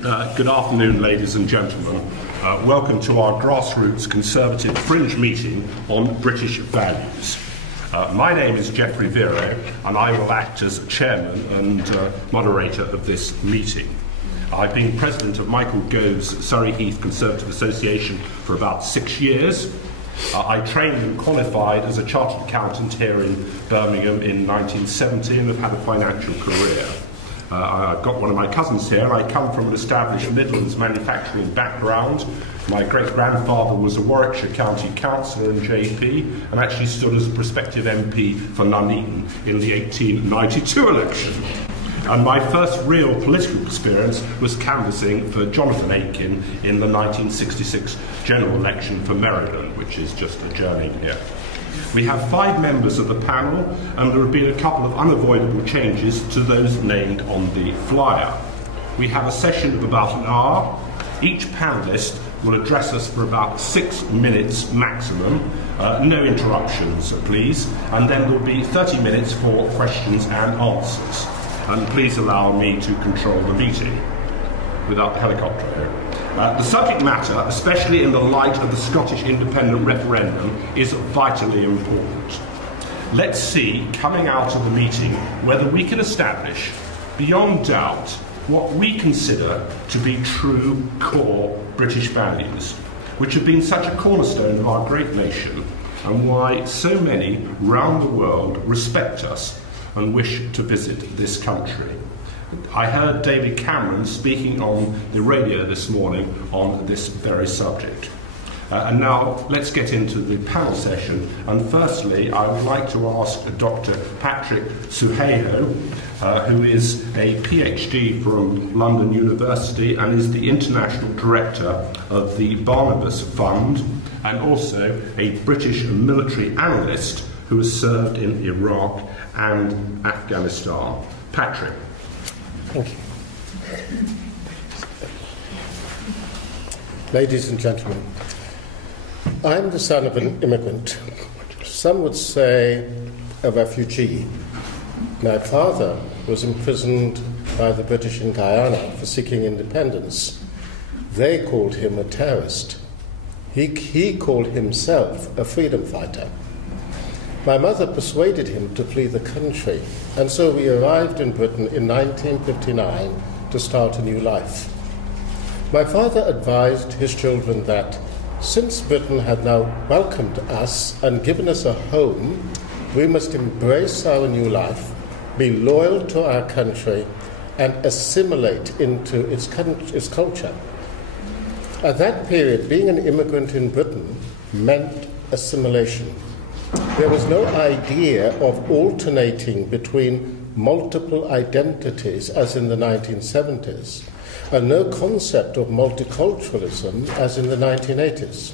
Good afternoon, ladies and gentlemen. Welcome to our Grassroots Conservative Fringe meeting on British values. My name is Geoffrey Vero, and I will act as chairman and moderator of this meeting. I've been president of Michael Gove's Surrey Heath Conservative Association for about 6 years. I trained and qualified as a chartered accountant here in Birmingham in 1970 and have had a financial career. I've got one of my cousins here. I come from an established Midlands manufacturing background. My great-grandfather was a Warwickshire County Councillor and JP and actually stood as a prospective MP for Nuneaton in the 1892 election. And my first real political experience was canvassing for Jonathan Aitken in the 1966 general election for Meriden, which is just adjourning here. We have 5 members of the panel, and there have been a couple of unavoidable changes to those named on the flyer. We have a session of about an hour. Each panellist will address us for about 6 minutes maximum. No interruptions, please. And then there will be 30 minutes for questions and answers. And please allow me to control the meeting without the helicopter here. The subject matter, especially in the light of the Scottish independent referendum, is vitally important. Let's see, coming out of the meeting, whether we can establish, beyond doubt, what we consider to be true core British values, which have been such a cornerstone of our great nation, and why so many round the world respect us and wish to visit this country. I heard David Cameron speaking on the radio this morning on this very subject. And now let's get into the panel session. And firstly, I would like to ask Dr. Patrick Sookhdeo, who is a PhD from London University and is the International Director of the Barnabas Fund, and also a British military analyst who has served in Iraq and Afghanistan. Patrick. Thank you. Ladies and gentlemen, I'm the son of an immigrant. Some would say a refugee. My father was imprisoned by the British in Guyana for seeking independence. They called him a terrorist. He called himself a freedom fighter. My mother persuaded him to flee the country, and so we arrived in Britain in 1959 to start a new life. My father advised his children that, since Britain had now welcomed us and given us a home, we must embrace our new life, be loyal to our country, and assimilate into its culture. At that period, being an immigrant in Britain meant assimilation. There was no idea of alternating between multiple identities as in the 1970s, and no concept of multiculturalism as in the 1980s.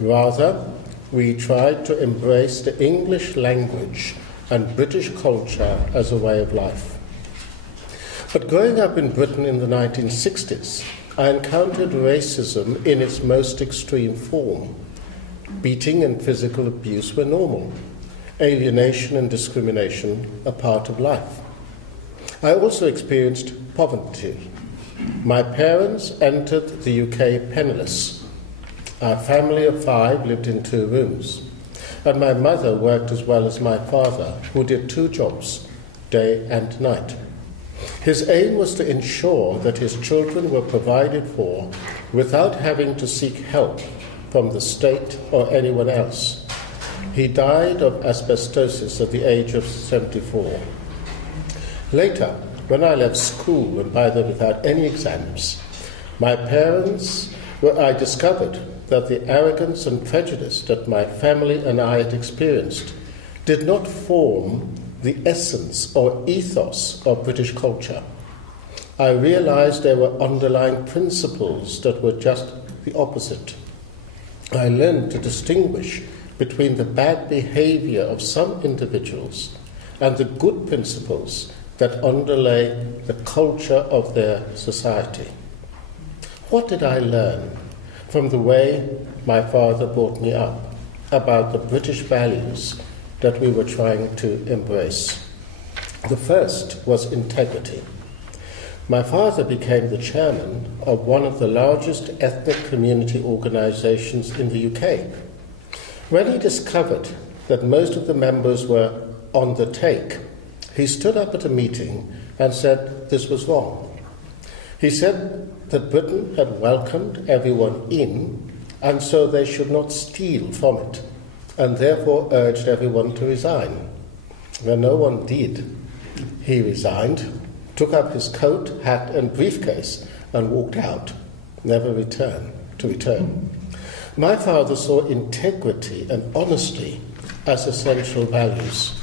Rather, we tried to embrace the English language and British culture as a way of life. But growing up in Britain in the 1960s, I encountered racism in its most extreme form. Beating and physical abuse were normal. Alienation and discrimination a part of life. I also experienced poverty. My parents entered the UK penniless. Our family of 5 lived in 2 rooms. And my mother worked as well as my father, who did 2 jobs, day and night. His aim was to ensure that his children were provided for without having to seek help from the state or anyone else. He died of asbestosis at the age of 74. Later, when I left school, and by then without any exams, I discovered that the arrogance and prejudice that my family and I had experienced did not form the essence or ethos of British culture. I realized there were underlying principles that were just the opposite. I learned to distinguish between the bad behavior of some individuals and the good principles that underlay the culture of their society. What did I learn from the way my father brought me up about the British values that we were trying to embrace? The first was integrity. My father became the chairman of one of the largest ethnic community organisations in the UK. When he discovered that most of the members were on the take, he stood up at a meeting and said this was wrong. He said that Britain had welcomed everyone in, and so they should not steal from it, and therefore urged everyone to resign. When no one did, he resigned, took up his coat, hat and briefcase and walked out, never to return. My father saw integrity and honesty as essential values.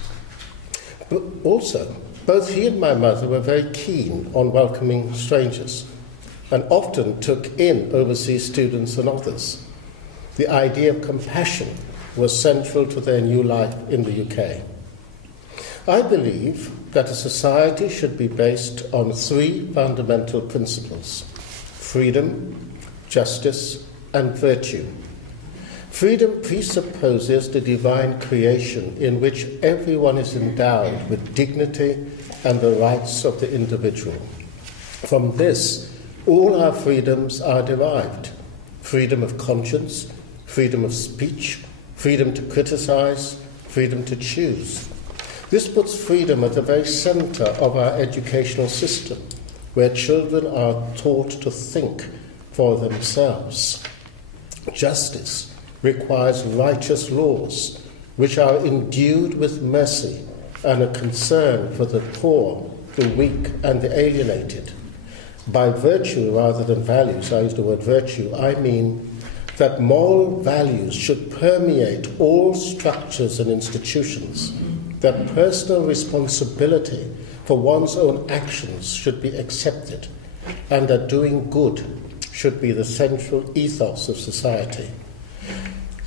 But also, both he and my mother were very keen on welcoming strangers and often took in overseas students and others. The idea of compassion was central to their new life in the UK. I believe that a society should be based on 3 fundamental principles: freedom, justice, and virtue. Freedom presupposes the divine creation in which everyone is endowed with dignity and the rights of the individual. From this, all our freedoms are derived: freedom of conscience, freedom of speech, freedom to criticize, freedom to choose. This puts freedom at the very centre of our educational system, where children are taught to think for themselves. Justice requires righteous laws, which are endued with mercy and a concern for the poor, the weak, and the alienated. By virtue rather than values, I use the word virtue, I mean that moral values should permeate all structures and institutions, that personal responsibility for one's own actions should be accepted, and that doing good should be the central ethos of society.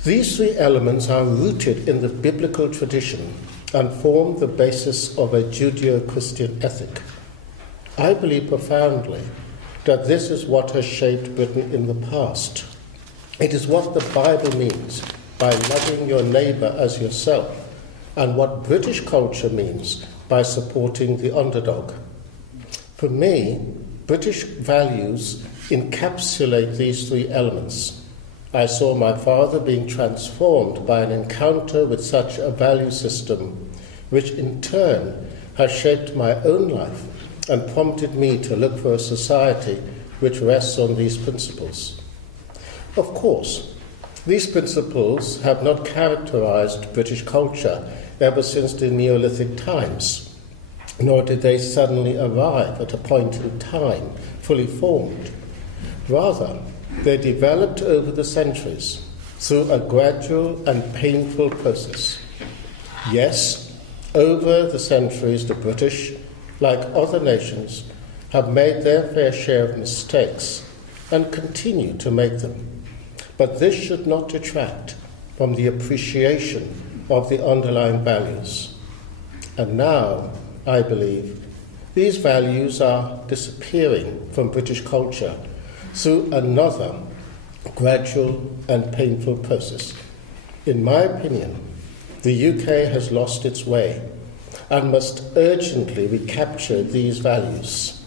These 3 elements are rooted in the biblical tradition and form the basis of a Judeo-Christian ethic. I believe profoundly that this is what has shaped Britain in the past. It is what the Bible means by loving your neighbour as yourself, and what British culture means by supporting the underdog. For me, British values encapsulate these 3 elements. I saw my father being transformed by an encounter with such a value system, which in turn has shaped my own life and prompted me to look for a society which rests on these principles. Of course, these principles have not characterized British culture ever since the Neolithic times, nor did they suddenly arrive at a point in time fully formed. Rather, they developed over the centuries through a gradual and painful process. Yes, over the centuries, the British, like other nations, have made their fair share of mistakes and continue to make them. But this should not detract from the appreciation of the underlying values. And now, I believe, these values are disappearing from British culture through another gradual and painful process. In my opinion, the UK has lost its way and must urgently recapture these values.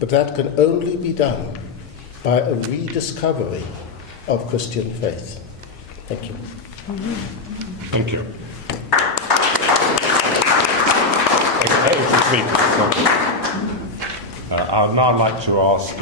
But that can only be done by a rediscovery of Christian faith. Thank you. Thank you. I'd now like to ask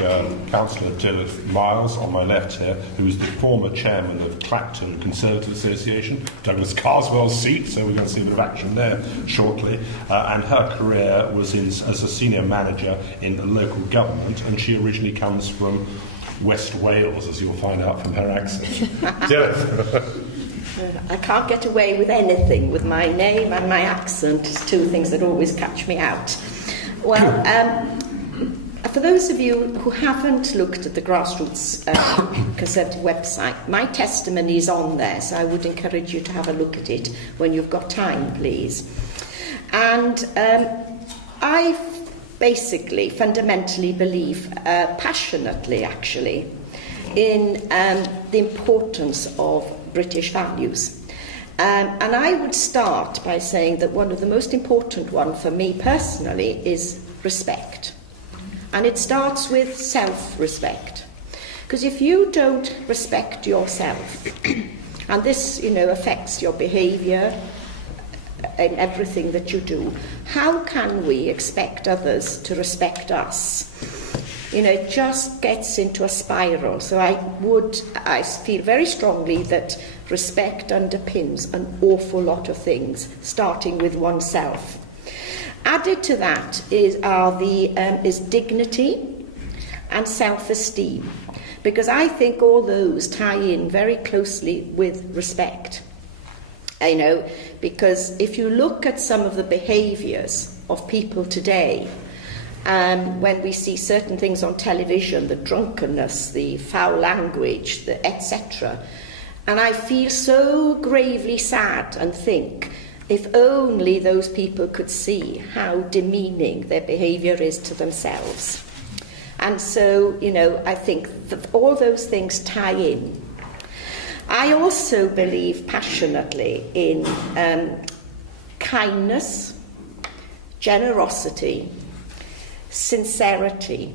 Councillor Delyth Miles on my left here, who is the former chairman of Clacton Conservative Association, Douglas Carswell's seat, so we're going to see a bit of action there shortly. And her career was as a senior manager in local government, and she originally comes from West Wales, as you'll find out from her accent. I can't get away with anything with my name and my accent. It's 2 things that always catch me out. Well, for those of you who haven't looked at the Grassroots Conservative website, my testimony is on there, so I would encourage you to have a look at it when you've got time, please. And I basically, fundamentally believe, passionately actually, in the importance of British values. And I would start by saying that one of the most important ones for me personally is respect. And it starts with self-respect. Because if you don't respect yourself, and this, affects your behaviour in everything that you do, how can we expect others to respect us? It just gets into a spiral. So I feel very strongly that respect underpins an awful lot of things, starting with oneself. Added to that is dignity and self-esteem, because I think all those tie in very closely with respect. Because if you look at some of the behaviours of people today, when we see certain things on television, the drunkenness, the foul language, the etc., and I feel so gravely sad and think, if only those people could see how demeaning their behaviour is to themselves. And so, I think that all those things tie in. I also believe passionately in kindness, generosity, sincerity,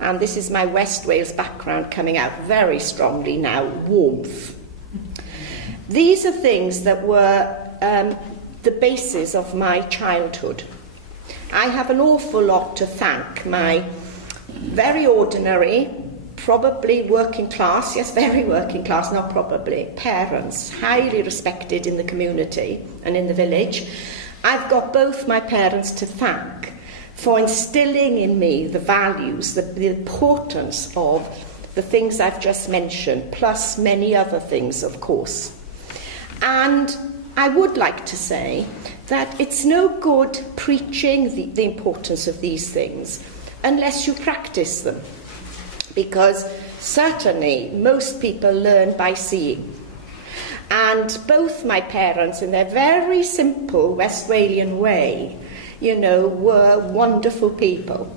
and this is my West Wales background coming out very strongly now, warmth. These are things that were the basis of my childhood. I have an awful lot to thank my very ordinary, probably working class, yes, very working class, not probably, parents, highly respected in the community and in the village. I've got both my parents to thank for instilling in me the values, the importance of the things I've just mentioned, plus many other things, of course. And I would like to say that it's no good preaching the importance of these things unless you practice them, because certainly most people learn by seeing. And both my parents, in their very simple Westphalian way, were wonderful people.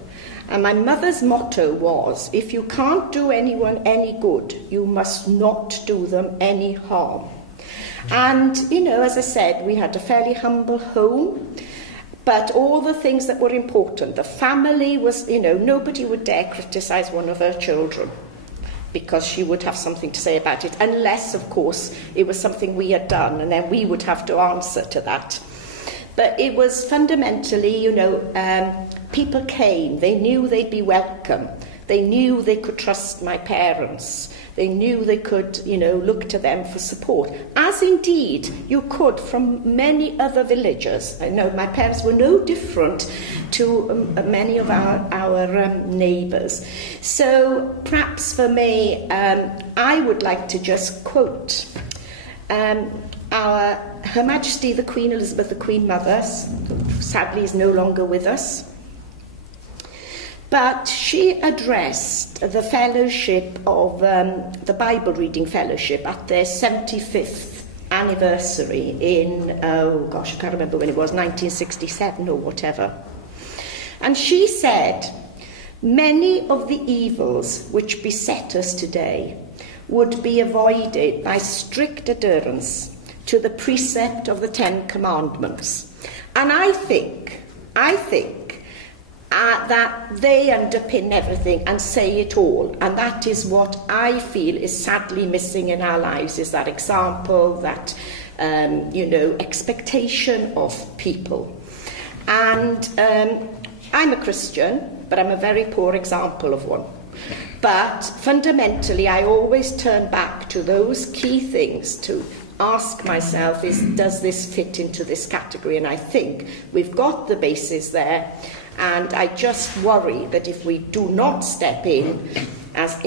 And my mother's motto was, if you can't do anyone any good, you must not do them any harm. And, as I said, we had a fairly humble home, but all the things that were important, the family was, nobody would dare criticise one of her children because she would have something to say about it, unless, of course, it was something we had done, and then we would have to answer to that. But it was fundamentally, people came, they knew they'd be welcome, they knew they could trust my parents, they knew they could, look to them for support, as indeed you could from many other villages. I know my parents were no different to many of our neighbours. So perhaps for me, I would like to just quote Her Majesty the Queen Elizabeth, the Queen Mother, sadly is no longer with us. But she addressed the fellowship of the Bible Reading Fellowship at their 75th anniversary in, I can't remember when it was, 1967 or whatever. And she said, many of the evils which beset us today would be avoided by strict adherence to the precept of the Ten Commandments. And I think that they underpin everything and say it all, and that is what I feel is sadly missing in our lives, is that example, that expectation of people. And I'm a Christian, but I'm a very poor example of one. But fundamentally, I always turn back to those key things to ask myself, does this fit into this category? And I think we've got the basis there. And I just worry that if we do not step in, as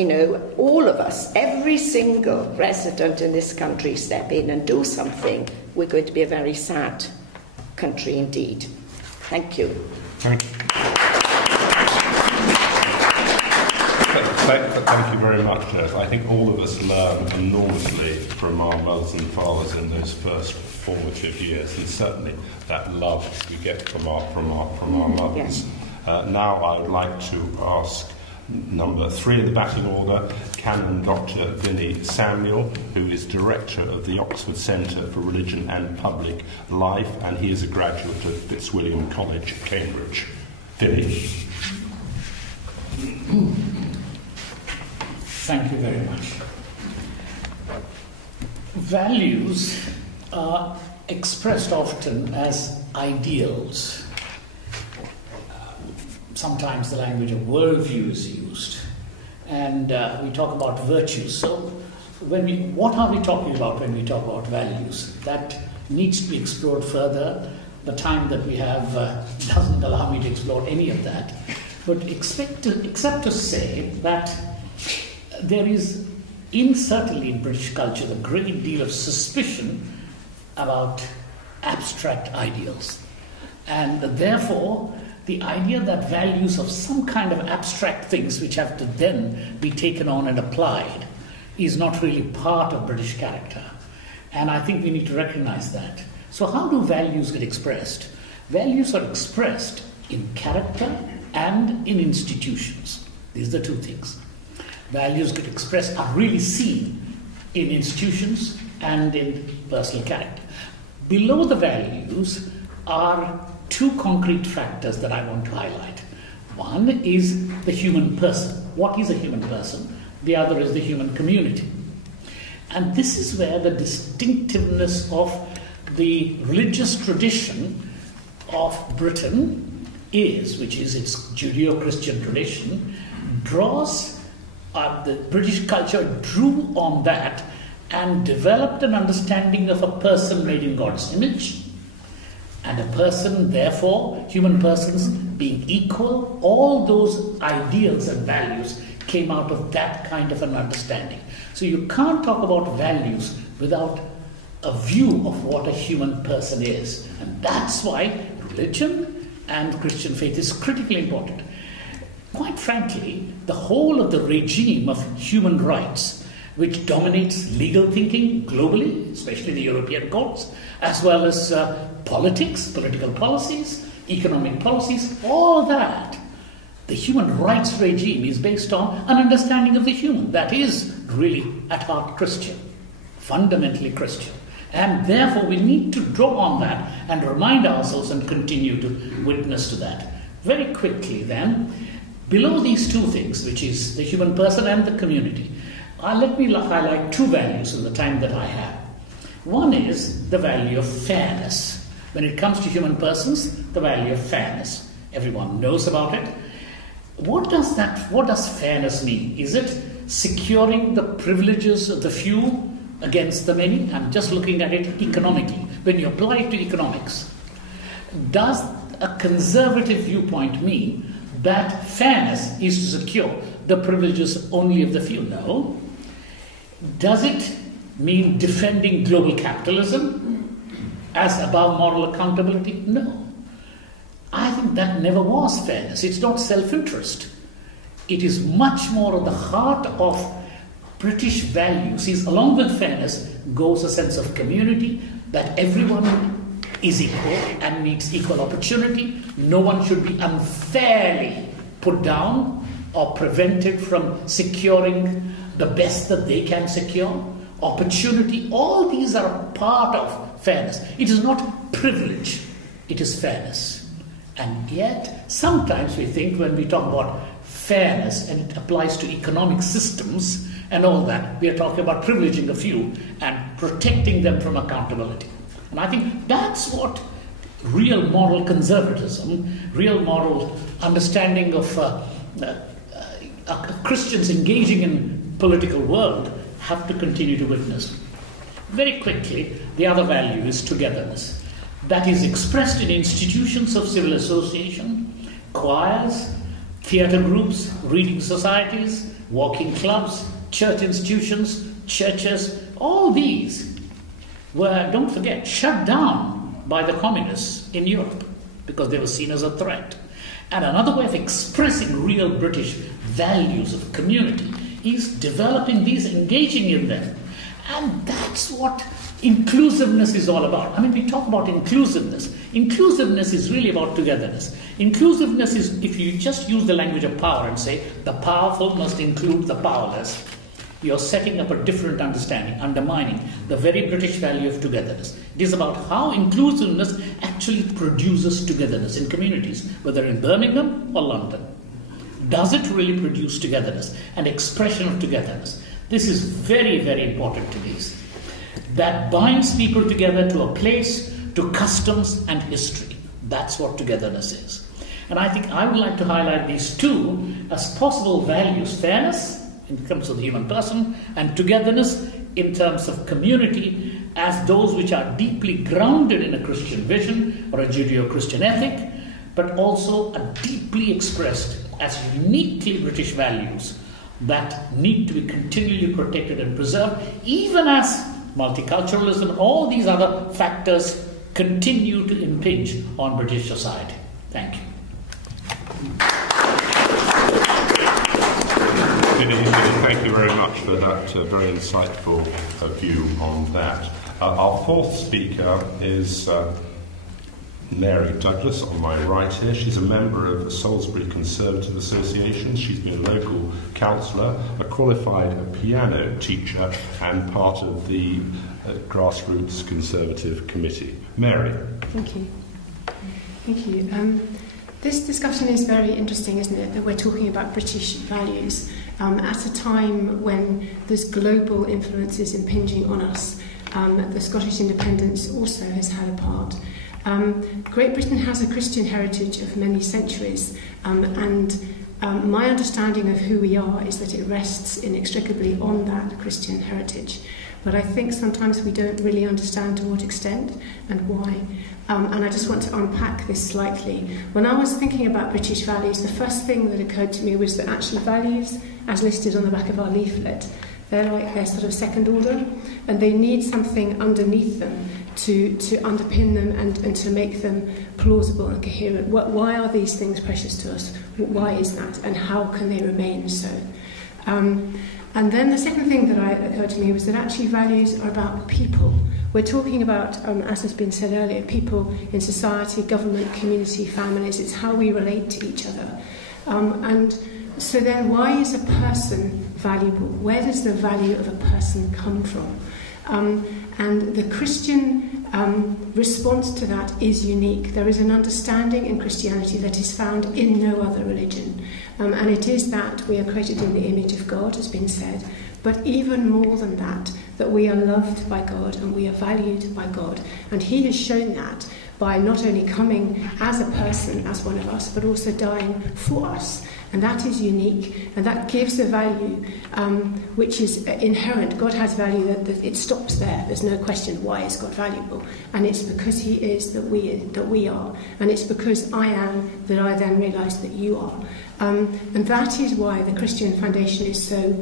all of us, every single resident in this country step in and do something, we're going to be a very sad country indeed. Thank you. Thank you. Thank you very much, Jeff. I think all of us learn enormously from our mothers and fathers in those first formative years, and certainly that love we get from our mothers. Yes. Now I would like to ask number 3 in the batting order, Canon Dr. Vinay Samuel, who is Director of the Oxford Centre for Religion and Public Life, and he is a graduate of Fitzwilliam College, Cambridge. Vinay. Thank you very much. Values are expressed often as ideals. Sometimes the language of worldview is used, and we talk about virtues. So, what are we talking about when we talk about values? That needs to be explored further. The time that we have doesn't allow me to explore any of that. But except to say that there is, certainly in British culture, a great deal of suspicion about abstract ideals. And therefore, the idea that values of some kind of abstract things which have to then be taken on and applied is not really part of British character. And I think we need to recognize that. So how do values get expressed? Values are expressed in character and in institutions. These are the two things. Values get expressed, are really seen in institutions and in personal character. Below the values are two concrete factors that I want to highlight. One is the human person. What is a human person? The other is the human community. And this is where the distinctiveness of the religious tradition of Britain is, which is its Judeo-Christian tradition, the British culture drew on that and developed an understanding of a person made in God's image, and a person, therefore, human persons being equal. All those ideals and values came out of that kind of an understanding. So you can't talk about values without a view of what a human person is. And that's why religion and Christian faith is critically important. Quite frankly, the whole of the regime of human rights, which dominates legal thinking globally, especially the European courts, as well as politics, political policies, economic policies, all that, the human rights regime is based on an understanding of the human. That is really at heart Christian, fundamentally Christian. And therefore we need to draw on that and remind ourselves and continue to witness to that. Very quickly then, below these two things, which is the human person and the community, let me highlight two values in the time that I have. One is the value of fairness. When it comes to human persons, the value of fairness. Everyone knows about it. What does fairness mean? Is it securing the privileges of the few against the many? I'm just looking at it economically. When you apply it to economics, does a conservative viewpoint mean that fairness is to secure the privileges only of the few? No. Does it mean defending global capitalism as above moral accountability? No. I think that never was fairness. It's not self-interest. It is much more at the heart of British values. Along with fairness goes a sense of community, that everyone is equal and needs equal opportunity. No one should be unfairly put down or prevented from securing the best that they can secure. Opportunity, all these are part of fairness. It is not privilege, it is fairness. And yet, sometimes we think when we talk about fairness and it applies to economic systems and all that, we are talking about privileging a few and protecting them from accountability. And I think that's what real moral conservatism, real moral understanding of Christians engaging in political world have to continue to witness. Very quickly, the other value is togetherness. That is expressed in institutions of civil association, choirs, theatre groups, reading societies, walking clubs, church institutions, churches. All these were, don't forget, shut down by the communists in Europe because they were seen as a threat. And another way of expressing real British values of community is developing these, engaging in them. And that's what inclusiveness is all about. I mean, we talk about inclusiveness. Inclusiveness is really about togetherness. Inclusiveness is, if you just use the language of power and say, the powerful must include the powerless, you're setting up a different understanding, undermining the very British value of togetherness. It is about how inclusiveness actually produces togetherness in communities, whether in Birmingham or London. Does it really produce togetherness, an expression of togetherness? This is very, very important to me. That binds people together to a place, to customs and history. That's what togetherness is. And I think I would like to highlight these two as possible values: fairness in terms of the human person, and togetherness in terms of community, as those which are deeply grounded in a Christian vision or a Judeo-Christian ethic, but also are deeply expressed as uniquely British values that need to be continually protected and preserved, even as multiculturalism, all these other factors continue to impinge on British society. Thank you. Thank you very much for that very insightful view on that. Our fourth speaker is Mary Douglas, on my right here. She's a member of the Salisbury Conservative Association. She's been a local councillor, a qualified piano teacher, and part of the Grassroots Conservative Committee. Mary. Thank you. Thank you. This discussion is very interesting, isn't it? That we're talking about British values at a time when there's global influences impinging on us. The Scottish independence also has had a part. Great Britain has a Christian heritage of many centuries, and my understanding of who we are is that it rests inextricably on that Christian heritage. But I think sometimes we don't really understand to what extent and why. And I just want to unpack this slightly. When I was thinking about British values, the first thing that occurred to me was that actually values, as listed on the back of our leaflet, they're sort of second order, and they need something underneath them to underpin them and to make them plausible and coherent. Why are these things precious to us? Why is that? And how can they remain so? And then the second thing that occurred to me was that actually values are about people. We're talking about, as has been said earlier, people in society, government, community, families. It's how we relate to each other. And so then why is a person valuable? Where does the value of a person come from? And the Christian response to that is unique. There is an understanding in Christianity that is found in no other religion. And it is that we are created in the image of God, has been said, but even more than that, that we are loved by God and we are valued by God. And He has shown that by not only coming as a person, as one of us, but also dying for us. And that is unique, and that gives a value which is inherent. God has value that it stops there. There's no question, why is God valuable? And it's because He is that we are. And it's because I am that I then realise that you are. And that is why the Christian foundation is so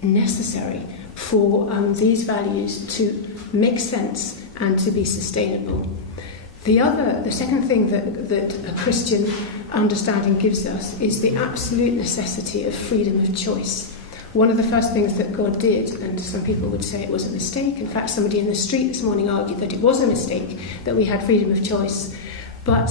necessary for these values to make sense and to be sustainable. The second thing that a Christian understanding gives us is the absolute necessity of freedom of choice. One of the first things that God did, and some people would say it was a mistake. In fact, somebody in the street this morning argued that it was a mistake that we had freedom of choice. But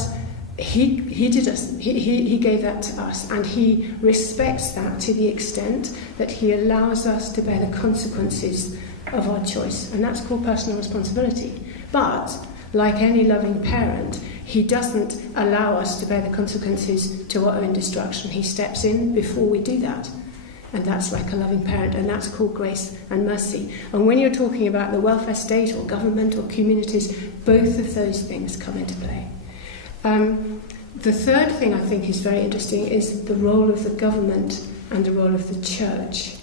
He gave that to us, and He respects that to the extent that He allows us to bear the consequences of our choice. And that's called personal responsibility. But like any loving parent, He doesn't allow us to bear the consequences to our own destruction. He steps in before we do that. And that's like a loving parent, and that's called grace and mercy. And when you're talking about the welfare state or government or communities, both of those things come into play. The third thing I think is very interesting is the role of the government and the role of the church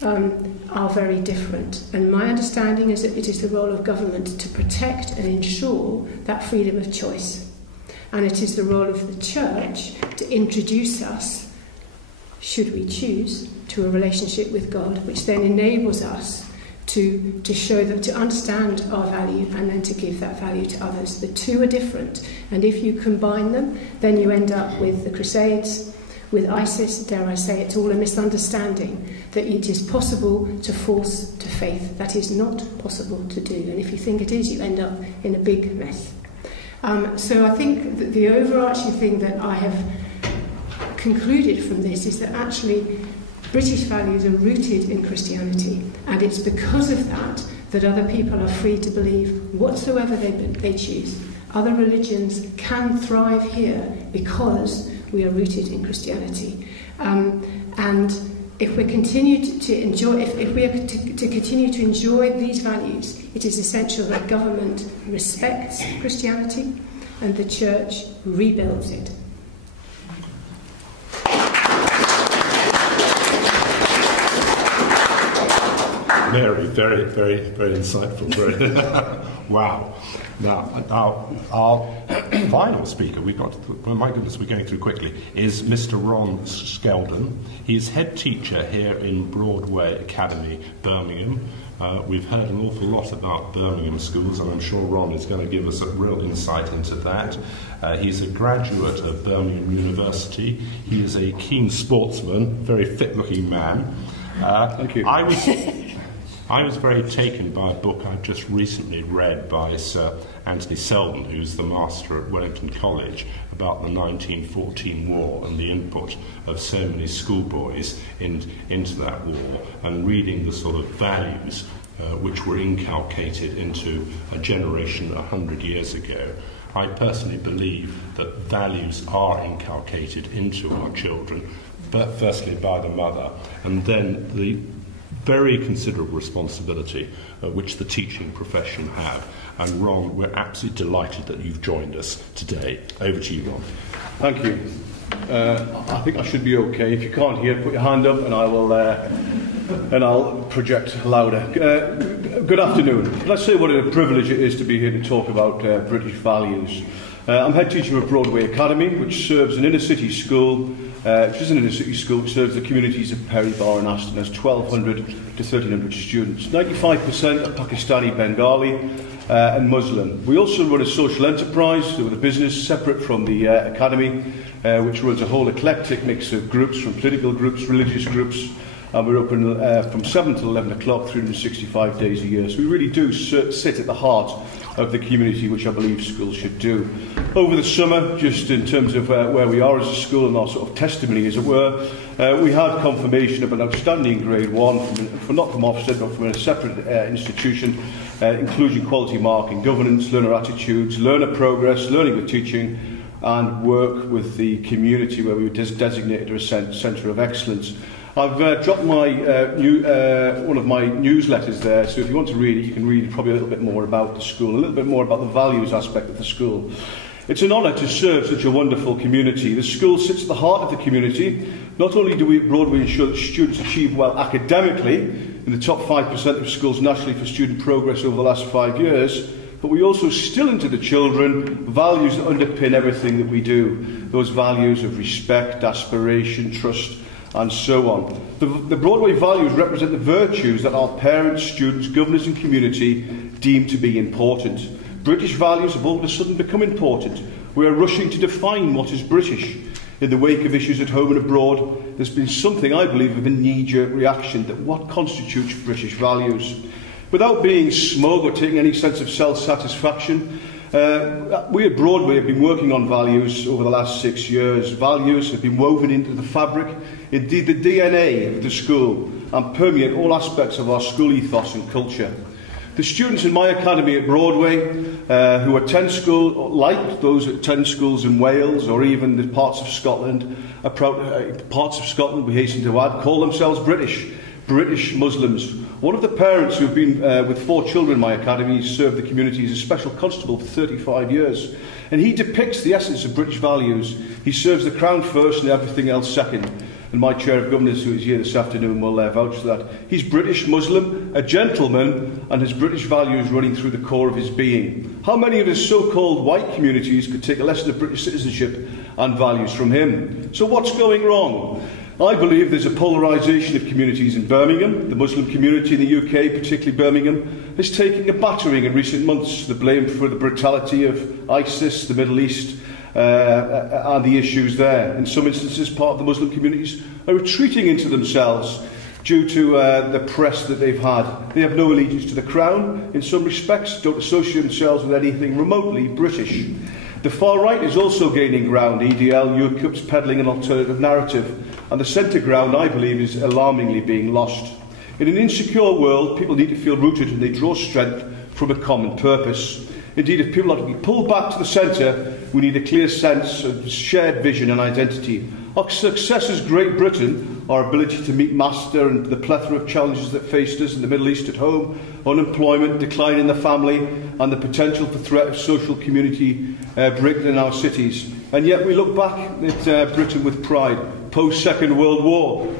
are very different. And my understanding is that it is the role of government to protect and ensure that freedom of choice. And it is the role of the church to introduce us, should we choose, to a relationship with God, which then enables us to show them, to understand our value, and then to give that value to others. The two are different, and if you combine them, then you end up with the Crusades, with ISIS. Dare I say, it's all a misunderstanding that it is possible to force to faith. That is not possible to do, and if you think it is, you end up in a big mess. So I think that the overarching thing that I have concluded from this is that actually British values are rooted in Christianity, and it's because of that that other people are free to believe whatsoever they choose. other religions can thrive here because we are rooted in Christianity. And if we continue to enjoy, if we are to continue to enjoy these values, it is essential that government respects Christianity and the church rebuilds it. Mary, very, very, very insightful. Very wow. Now, our final speaker, my goodness, we're going through quickly, is Mr. Ron Skelton. He is head teacher here in Broadway Academy, Birmingham. We've heard an awful lot about Birmingham schools, and I'm sure Ron is going to give us a real insight into that. He's a graduate of Birmingham University. He is a keen sportsman, very fit-looking man. Thank you. I was very taken by a book I've just recently read by Sir Anthony Selden, who's the master at Wellington College, about the 1914 war and the input of so many schoolboys into that war, and reading the sort of values which were inculcated into a generation 100 years ago. I personally believe that values are inculcated into our children, but firstly by the mother, and then the very considerable responsibility which the teaching profession have. And Ron, we're absolutely delighted that you've joined us today. Over to you, Ron. Thank you. I think I should be okay. If you can't hear, put your hand up and I'll project louder. Good afternoon. Let's say what a privilege it is to be here to talk about British values. I'm head teacher of Broadway Academy, which serves an inner-city school. Which is an inner-city school, which serves the communities of Perry, Bar and Aston, has 1,200 to 1,300 students. 95% are Pakistani, Bengali and Muslim. We also run a social enterprise with a business separate from the academy, which runs a whole eclectic mix of groups, from political groups, religious groups, and we're open from 7 till 11 o'clock, 365 days a year. So we really do sit at the heart of the community, which I believe schools should do. Over the summer, just in terms of where we are as a school and our sort of testimony, as it were, we had confirmation of an outstanding grade 1, not from Ofsted, but from a separate institution, including quality mark in governance, learner attitudes, learner progress, learning with teaching, and work with the community, where we were designated as a centre of excellence. I've dropped my one of my newsletters there, so if you want to read it, you can read probably a little bit more about the school, a little bit more about the values aspect of the school. It's an honour to serve such a wonderful community. The school sits at the heart of the community. Not only do we at Broadway ensure that students achieve well academically, in the top 5% of schools nationally for student progress over the last 5 years, but we also still into the children values that underpin everything that we do. Those values of respect, aspiration, trust, and so on. The Broadway values represent the virtues that our parents, students, governors and community deem to be important. British values have all of a sudden become important. We are rushing to define what is British. In the wake of issues at home and abroad, there's been something, I believe, of a knee-jerk reaction that what constitutes British values. Without being smug or taking any sense of self-satisfaction, we at Broadway have been working on values over the last 6 years. Values have been woven into the fabric, indeed the DNA of the school, and permeate all aspects of our school ethos and culture. The students in my academy at Broadway who attend school, like those that attend schools in Wales or even the parts of Scotland, we hasten to add, call themselves British Muslims. One of the parents who have been with 4 children in my academy served the community as a special constable for 35 years. And he depicts the essence of British values. He serves the Crown first and everything else second. And my Chair of Governors, who is here this afternoon, will vouch for that. He's British Muslim, a gentleman, and his British values running through the core of his being. How many of his so-called white communities could take a lesson of British citizenship and values from him? So what's going wrong? I believe there's a polarisation of communities in Birmingham. The Muslim community in the UK, particularly Birmingham, is taking a battering in recent months. The blame for the brutality of ISIS, the Middle East, and the issues there. In some instances, part of the Muslim communities are retreating into themselves due to the press that they've had. They have no allegiance to the Crown. In some respects, don't associate themselves with anything remotely British. The far right is also gaining ground. EDL, UKIP's peddling an alternative narrative. And the centre ground, I believe, is alarmingly being lost. In an insecure world, people need to feel rooted and they draw strength from a common purpose. Indeed, if people are to be pulled back to the centre, we need a clear sense of shared vision and identity. Our success as Great Britain, our ability to meet master and the plethora of challenges that faced us in the Middle East at home, unemployment, decline in the family, and the potential for threat of social community breaking in our cities. And yet we look back at Britain with pride. Post-Second World War,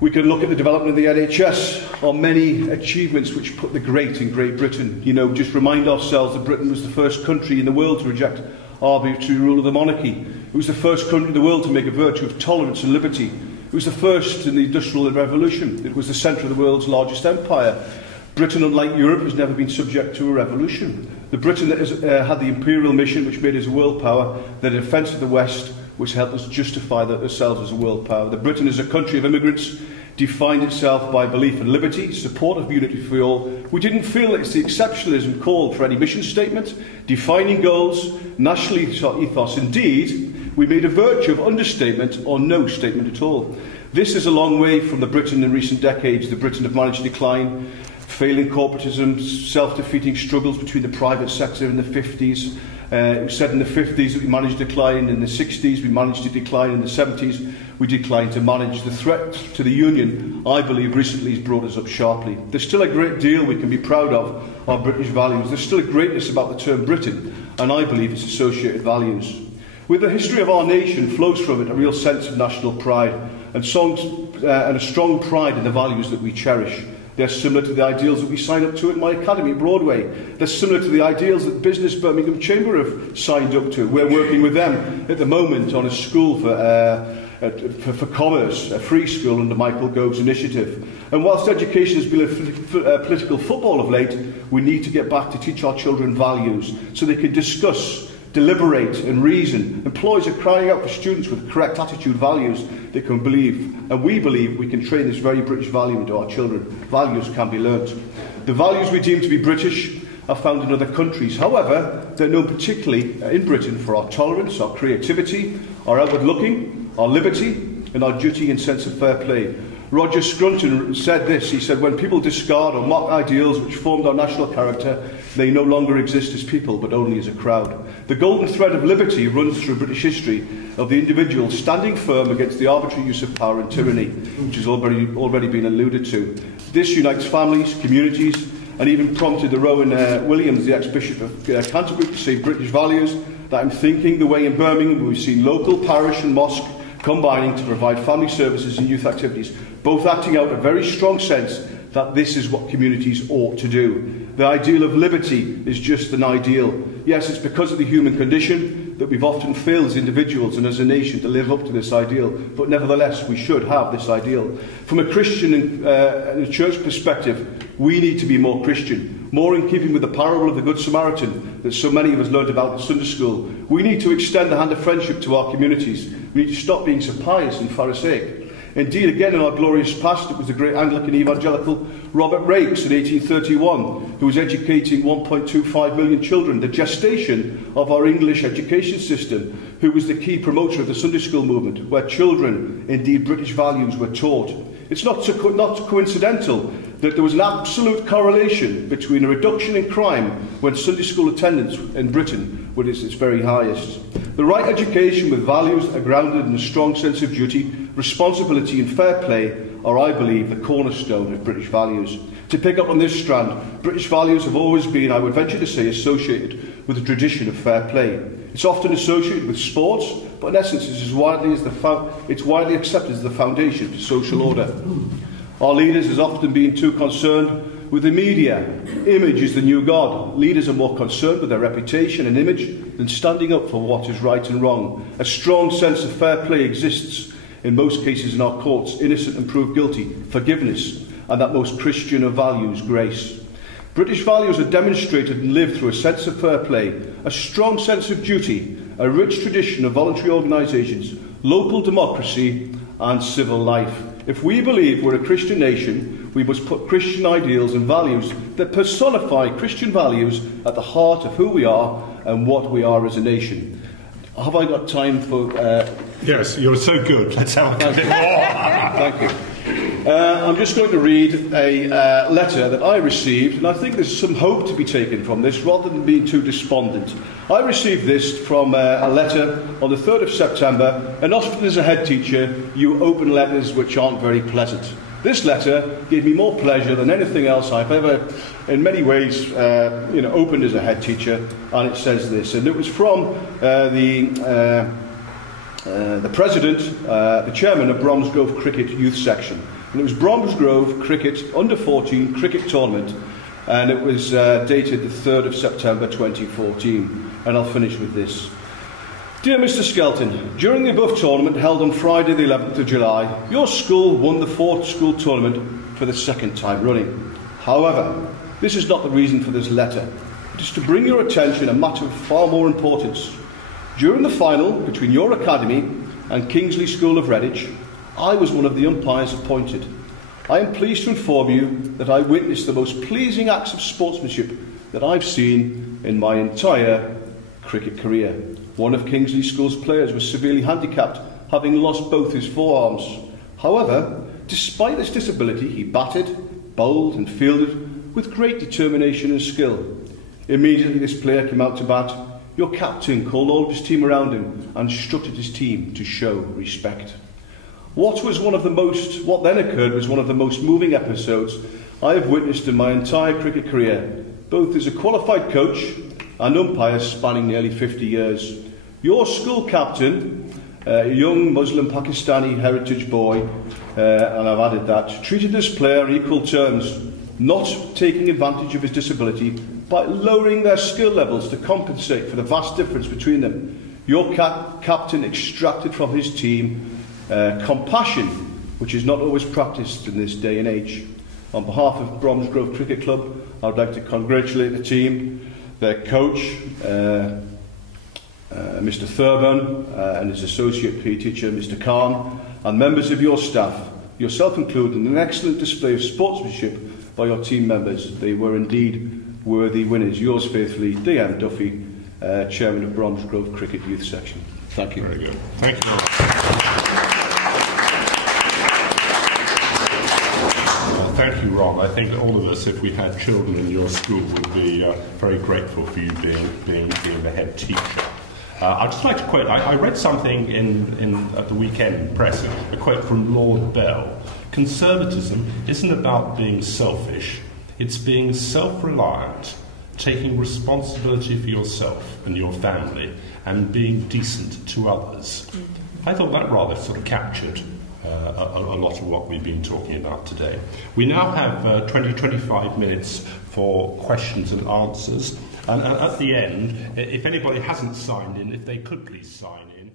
we can look at the development of the NHS, or many achievements which put the great in Great Britain. You know, just remind ourselves that Britain was the first country in the world to reject arbitrary rule of the monarchy. It was the first country in the world to make a virtue of tolerance and liberty. It was the first in the Industrial Revolution. It was the centre of the world's largest empire. Britain, unlike Europe, has never been subject to a revolution. The Britain that has had the imperial mission, which made us a world power, the defence of the West, which helped us justify ourselves as a world power. The Britain is a country of immigrants, defined itself by belief in liberty, support of unity for all. We didn't feel it's the exceptionalism called for any mission statement, defining goals, national ethos. Indeed, we made a virtue of understatement or no statement at all. This is a long way from the Britain in recent decades, the Britain of managed decline, failing corporatism, self-defeating struggles between the private sector in the 50s. It was said in the 50s that we managed to decline, in the 60s we managed to decline, in the 70s we declined to manage. The threat to the Union, I believe, recently has brought us up sharply. There's still a great deal we can be proud of, our British values. There's still a greatness about the term Britain, and I believe its associated values. With the history of our nation flows from it a real sense of national pride and a strong pride in the values that we cherish. They're similar to the ideals that we signed up to at my academy at Broadway. They're similar to the ideals that Business Birmingham Chamber have signed up to. We're working with them at the moment on a school for commerce, a free school under Michael Gove's initiative. And whilst education has been a political football of late, we need to get back to teach our children values so they can discuss, deliberate and reason. Employers are crying out for students with correct attitude, values they can believe. And we believe we can train this very British value into our children. Values can be learnt. The values we deem to be British are found in other countries. However, they're known particularly in Britain for our tolerance, our creativity, our outward looking, our liberty and our duty and sense of fair play. Roger Scruton said this. He said, when people discard or mock ideals which formed our national character, they no longer exist as people, but only as a crowd. The golden thread of liberty runs through British history of the individual standing firm against the arbitrary use of power and tyranny, which has already been alluded to. This unites families, communities, and even prompted the Rowan Williams, the ex-bishop of Canterbury, to say British values, that I'm thinking the way in Birmingham we've seen local parish and mosque combining to provide family services and youth activities, both acting out a very strong sense that this is what communities ought to do. The ideal of liberty is just an ideal. Yes, it's because of the human condition that we've often failed as individuals and as a nation to live up to this ideal, but nevertheless we should have this ideal. From a Christian and a church perspective, we need to be more Christian, more in keeping with the parable of the Good Samaritan that so many of us learned about in Sunday school. We need to extend the hand of friendship to our communities. We need to stop being so pious and Pharisaic. Indeed, again, in our glorious past, it was the great Anglican evangelical Robert Raikes in 1831 who was educating 1.25 million children, the gestation of our English education system, who was the key promoter of the Sunday school movement, where children, indeed British values, were taught. It's not coincidental that there was an absolute correlation between a reduction in crime when Sunday school attendance in Britain was its very highest. The right education with values that are grounded in a strong sense of duty, responsibility and fair play are, I believe, the cornerstone of British values. To pick up on this strand, British values have always been, I would venture to say, associated with the tradition of fair play. It's often associated with sports, but in essence it's widely accepted as the foundation for social order. Our leaders has often been too concerned with the media. Image is the new god. Leaders are more concerned with their reputation and image than standing up for what is right and wrong. A strong sense of fair play exists in most cases in our courts, innocent and proved guilty, forgiveness, and that most Christian of values, grace. British values are demonstrated and lived through a sense of fair play, a strong sense of duty, a rich tradition of voluntary organisations, local democracy and civil life. If we believe we're a Christian nation, we must put Christian ideals and values that personify Christian values at the heart of who we are and what we are as a nation. Have I got time for... Yes, you're so good. Let's have a bit more. Thank you. I'm just going to read a letter that I received, and I think there's some hope to be taken from this rather than being too despondent. I received this from a letter on the 3rd of September, and often as a head teacher you open letters which aren't very pleasant. This letter gave me more pleasure than anything else I've ever, in many ways, opened as a head teacher, and it says this, and it was from the president, the chairman of Bromsgrove Cricket Youth Section. And it was Bromsgrove Cricket Under-14 Cricket Tournament, and it was dated the 3rd of September 2014. And I'll finish with this. Dear Mr Skelton, during the above tournament held on Friday the 11th of July, your school won the 4th school tournament for the 2nd time running. However, this is not the reason for this letter. It is to bring your attention a matter of far more importance. During the final between your academy and Kingsley School of Redditch, I was one of the umpires appointed. I am pleased to inform you that I witnessed the most pleasing acts of sportsmanship that I've seen in my entire cricket career. One of Kingsley School's players was severely handicapped, having lost both his forearms. However, despite this disability, he batted, bowled and fielded with great determination and skill. Immediately this player came out to bat, your captain called all of his team around him and instructed his team to show respect. What then occurred was one of the most moving episodes I have witnessed in my entire cricket career, both as a qualified coach and umpire spanning nearly 50 years. Your school captain, a young Muslim Pakistani heritage boy, and I've added that, treated this player in equal terms, not taking advantage of his disability by lowering their skill levels to compensate for the vast difference between them. Your captain extracted from his team compassion, which is not always practiced in this day and age. On behalf of Bromsgrove Cricket Club, I would like to congratulate the team, their coach, Mr Thurman, and his associate PE teacher, Mr Khan, and members of your staff, yourself included, in an excellent display of sportsmanship by your team members. They were indeed worthy winners. Yours faithfully, D.M. Duffy, Chairman of Bromsgrove Cricket Youth Section. Thank you. Very good. Thank you very much. Thank you, Ron. I think all of us, if we had children in your school, would be very grateful for you being the head teacher. I'd just like to quote, I read something at the weekend press, a quote from Lord Bell. Conservatism isn't about being selfish, it's being self-reliant, taking responsibility for yourself and your family, and being decent to others. I thought that rather sort of captured a lot of what we've been talking about today. We now have 20-25 minutes for questions and answers, and at the end, if anybody hasn't signed in, if they could please sign in.